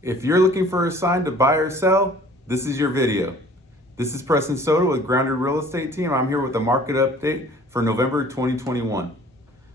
If you're looking for a sign to buy or sell, this is your video. This is Preston Soto with Grounded Real Estate Team. I'm here with the market update for November 2021.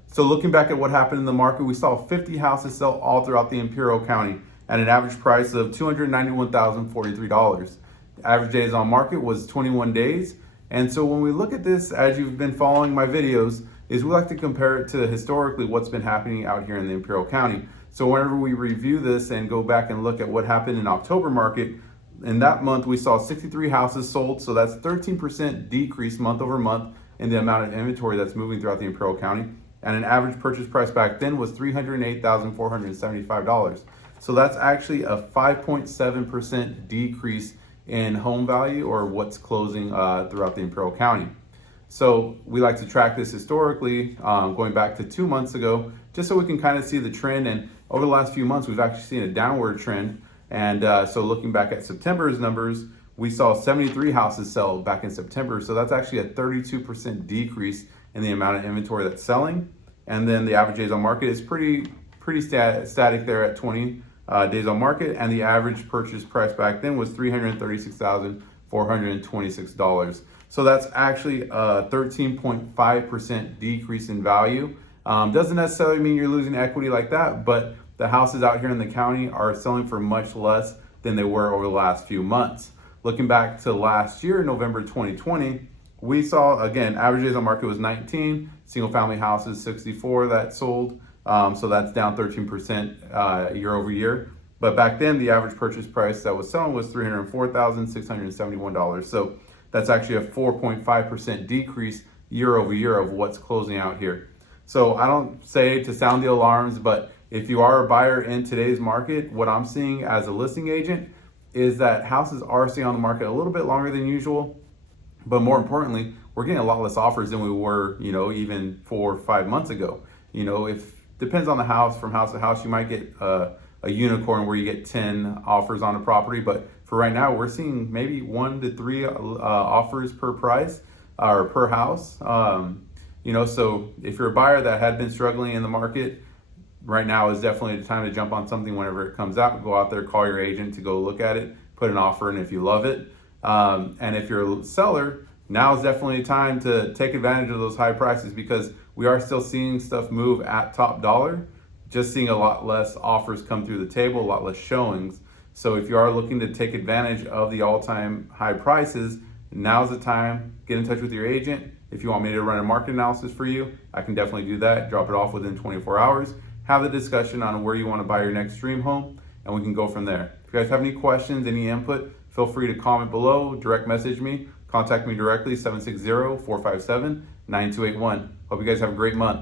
So looking back at what happened in the market, we saw 50 houses sell all throughout the Imperial County at an average price of $291,043. The average days on market was 21 days. And so when we look at this, as you've been following my videos, is we like to compare it to historically what's been happening out here in the Imperial County. So whenever we review this and go back and look at what happened in October market, in that month we saw 63 houses sold. So that's 13% decrease month over month in the amount of inventory that's moving throughout the Imperial County. And an average purchase price back then was $308,475. So that's actually a 5.7% decrease in home value or what's closing throughout the Imperial County. So we like to track this historically, going back to 2 months ago, just so we can kind of see the trend. And over the last few months, we've actually seen a downward trend. And so looking back at September's numbers, we saw 73 houses sell back in September. So that's actually a 32% decrease in the amount of inventory that's selling. And then the average days on market is pretty static there at 20 days on market. And the average purchase price back then was $336,426. So that's actually a 13.5% decrease in value. Doesn't necessarily mean you're losing equity like that, but the houses out here in the county are selling for much less than they were over the last few months. Looking back to last year, November 2020, we saw, again, average days on market was 19, single family houses 64 that sold. So that's down 13% year over year. But back then, the average purchase price that was selling was $304,671. So that's actually a 4.5% decrease year over year of what's closing out here. So I don't say to sound the alarms, but if you are a buyer in today's market, what I'm seeing as a listing agent is that houses are staying on the market a little bit longer than usual. But more importantly, we're getting a lot less offers than we were, even 4 or 5 months ago. If depends on the house, from house to house, you might get a unicorn where you get 10 offers on a property. But for right now, we're seeing maybe 1 to 3 offers per price or per house. So if you're a buyer that had been struggling in the market, right now is definitely the time to jump on something whenever it comes out. Go out there, call your agent to go look at it, put an offer in if you love it. And if you're a seller, now is definitely a time to take advantage of those high prices, because we are still seeing stuff move at top dollar, just seeing a lot less offers come through the table, a lot less showings. So if you are looking to take advantage of the all-time high prices, now's the time. Get in touch with your agent. If you want me to run a market analysis for you, I can definitely do that. Drop it off within 24 hours. Have the discussion on where you want to buy your next dream home, and we can go from there. If you guys have any questions, any input, feel free to comment below, direct message me, contact me directly, 760-457-9281. Hope you guys have a great month.